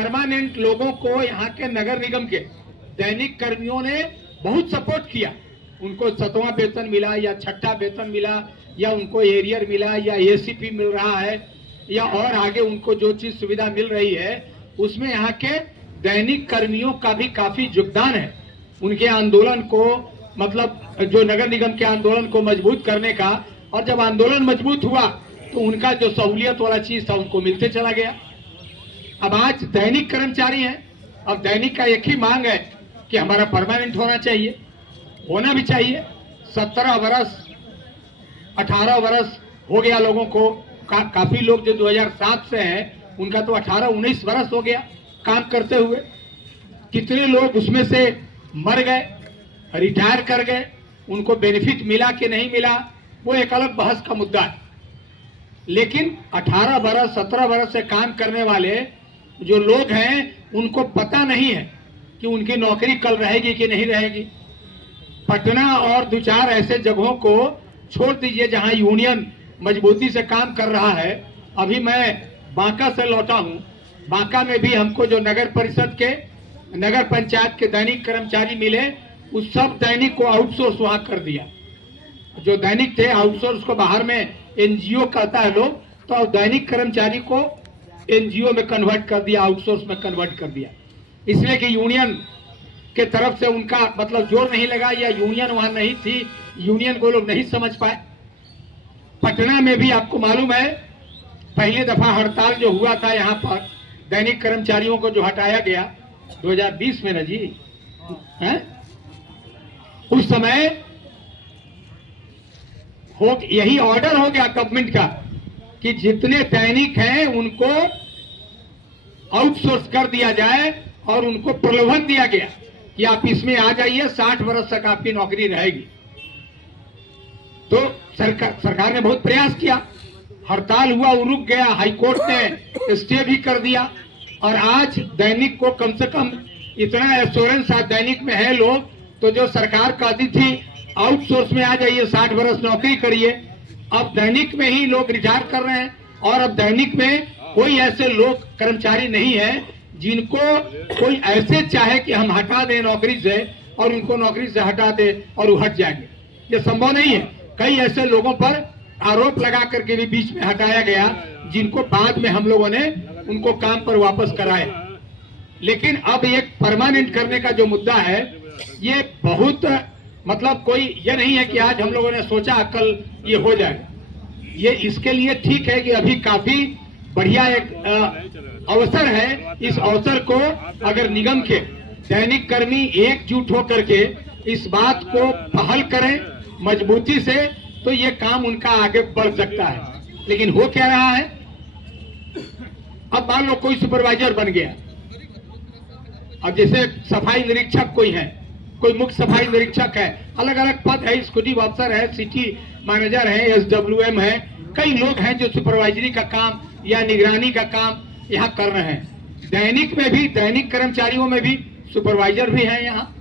Permanent लोगों को यहाँ के नगर निगम के दैनिक कर्मियों ने बहुत सपोर्ट किया। उनको 7वां वेतन मिला या 6ठा वेतन मिला या उनको एरियर मिला या एसीपी मिल रहा है या और आगे उनको जो चीज सुविधा मिल रही है, उसमें यहाँ के दैनिक कर्मियों का भी काफी योगदान है। उनके आंदोलन को, मतलब जो नगर निगम के आंदोलन को मजबूत करने का, और जब आंदोलन मजबूत हुआ तो उनका जो सहूलियत वाला चीज था उनको मिलते चला गया। अब आज दैनिक कर्मचारी हैं, अब दैनिक का एक ही मांग है कि हमारा परमानेंट होना चाहिए, होना भी चाहिए। 17 वर्ष 18 वर्ष हो गया लोगों को, काफी लोग जो 2007 से हैं उनका तो 18-19 वर्ष हो गया काम करते हुए। कितने लोग उसमें से मर गए, रिटायर कर गए, उनको बेनिफिट मिला कि नहीं मिला वो एक अलग बहस का मुद्दा है। लेकिन 18 वर्ष 17 वर्ष से काम करने वाले जो लोग हैं उनको पता नहीं है कि उनकी नौकरी कल रहेगी कि नहीं रहेगी। पटना और 2-4 ऐसे जगहों को छोड़ दीजिए जहां यूनियन मजबूती से काम कर रहा है। अभी मैं बांका से लौटा हूं, बांका में भी हमको जो नगर परिषद के, नगर पंचायत के दैनिक कर्मचारी मिले, उस सब दैनिक को आउटसोर्स वहां कर दिया। जो दैनिक थे आउटसोर्स को बाहर में एनजीओ कहता है लोग, तो दैनिक कर्मचारी को एनजीओ में कन्वर्ट कर दिया, आउटसोर्स में कन्वर्ट कर दिया, इसलिए कि यूनियन के तरफ से उनका मतलब जोर नहीं लगा या यूनियन वहां नहीं थी, यूनियन को लोग नहीं समझ पाए। पटना में भी आपको मालूम है पहली दफा हड़ताल जो हुआ था यहाँ पर दैनिक कर्मचारियों को जो हटाया गया 2020 में ना जी, है? उस समय यही ऑर्डर हो गया गवर्नमेंट का कि जितने दैनिक हैं उनको आउटसोर्स कर दिया जाए और उनको प्रलोभन दिया गया कि आप इसमें आ जाइए, 60 वर्ष तक आपकी नौकरी रहेगी। तो सरकार ने बहुत प्रयास किया, हड़ताल हुआ, वो रुक गया, हाईकोर्ट ने स्टे भी कर दिया और आज दैनिक को कम से कम इतना एश्योरेंस दैनिक में है लोग, तो जो सरकार कहती थी आउटसोर्स में आ जाइए, 60 वर्ष नौकरी करिए, अब दैनिक में ही लोग रिटायर कर रहे हैं। और अब दैनिक में कोई ऐसे लोग कर्मचारी नहीं है जिनको कोई ऐसे चाहे कि हम हटा दें नौकरी से और उनको नौकरी से हटा दे और वो हट जाएंगे, ये संभव नहीं है। कई ऐसे लोगों पर आरोप लगा करके भी बीच में हटाया गया, जिनको बाद में हम लोगों ने उनको काम पर वापस कराया। लेकिन अब एक परमानेंट करने का जो मुद्दा है, ये बहुत मतलब कोई ये नहीं है कि आज हम लोगों ने सोचा कल ये हो जाए। ये इसके लिए ठीक है कि अभी काफी बढ़िया एक अवसर है। इस अवसर को अगर निगम के दैनिक कर्मी एकजुट होकर के इस बात को पहल करें मजबूती से, तो ये काम उनका आगे बढ़ सकता है। लेकिन हो क्या रहा है, अब मान लो कोई सुपरवाइजर बन गया, अब जैसे सफाई निरीक्षक कोई है, कोई मुख्य सफाई निरीक्षक है, अलग अलग पद है, एग्जीक्यूटिव अफसर है, सिटी मैनेजर है, एसडब्ल्यूएम है, कई लोग हैं जो सुपरवाइजरी का काम या निगरानी का काम यहाँ कर रहे हैं। दैनिक में भी, दैनिक कर्मचारियों में भी सुपरवाइजर भी हैं यहाँ,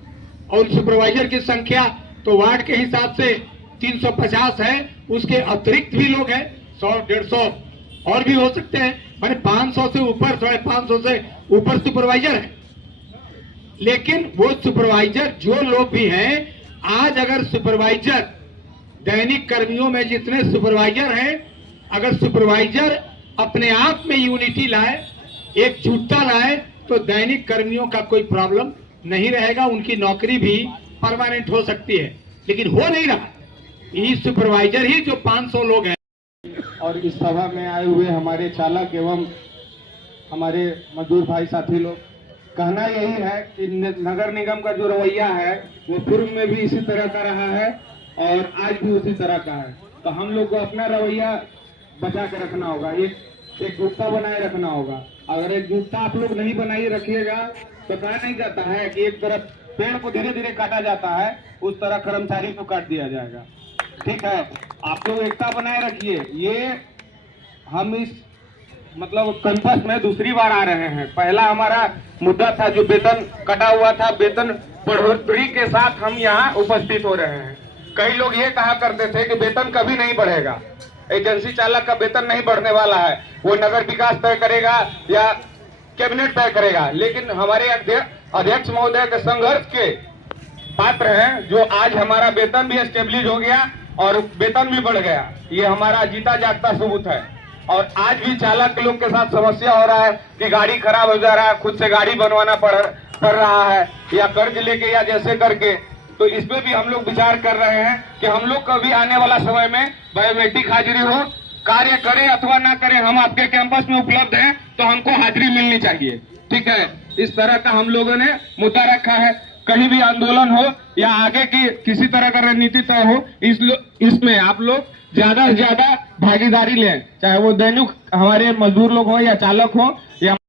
और सुपरवाइजर की संख्या तो वार्ड के हिसाब से 350 है, उसके अतिरिक्त भी लोग हैं 100-150 और भी हो सकते हैं, माने 500 से ऊपर, 550 से ऊपर सुपरवाइजर है। लेकिन वो सुपरवाइजर जो लोग भी हैं, आज अगर सुपरवाइजर दैनिक कर्मियों में जितने सुपरवाइजर हैं, अगर सुपरवाइजर अपने आप में यूनिटी लाए, एकजुटता लाए, तो दैनिक कर्मियों का कोई प्रॉब्लम नहीं रहेगा, उनकी नौकरी भी परमानेंट हो सकती है। लेकिन हो नहीं रहा, ये सुपरवाइजर ही जो 500 लोग हैं। और इस सभा में आए हुए हमारे चालक एवं हमारे मजदूर भाई साथी लोग, कहना यही है कि नगर निगम का जो रवैया है वो पूर्व में भी इसी तरह का रहा है और आज भी उसी तरह का है। तो हम लोग को अपना रवैया बचा के रखना होगा, एकजुटता बनाए रखना होगा। अगर एकजुटता आप लोग नहीं बनाए रखिएगा तो कहा नहीं जाता है कि एक तरफ पेड़ को धीरे धीरे काटा जाता है, उस तरह कर्मचारी को काट दिया जाएगा। ठीक है, आप लोग एकता बनाए रखिए। ये हम इस मतलब कैंपस में दूसरी बार आ रहे हैं। पहला हमारा मुद्दा था जो वेतन कटा हुआ था, वेतन बढ़ोतरी के साथ हम यहाँ उपस्थित हो रहे हैं। कई लोग ये कहा करते थे कि वेतन कभी नहीं बढ़ेगा, एजेंसी चालक का वेतन नहीं बढ़ने वाला है, वो नगर विकास तय करेगा या कैबिनेट तय करेगा, लेकिन हमारे अध्यक्ष महोदय के संघर्ष के पात्र हैं, जो आज हमारा वेतन भी स्टेब्लिश हो गया और वेतन भी बढ़ गया। ये हमारा जीता जागता सबूत है। और आज भी चालक लोग के साथ समस्या हो रहा है कि गाड़ी खराब हो जा रहा है, खुद से गाड़ी बनवाना पड़ रहा है, या कर्ज लेके या जैसे करके। तो इसमें भी हम लोग विचार कर रहे हैं कि हम लोग का भी आने वाला समय में बायोमेट्रिक हाजिरी हो, कार्य करें अथवा ना करें, हम आपके कैंपस में उपलब्ध हैं तो हमको हाजिरी मिलनी चाहिए। ठीक है, इस तरह का हम लोगों ने मुद्दा रखा है। कहीं भी आंदोलन हो या आगे की किसी तरह का रणनीति तय हो, इसमें आप लोग ज्यादा से ज्यादा भागीदारी लें, चाहे वो दैनिक हमारे मजदूर लोग हो या चालक हो या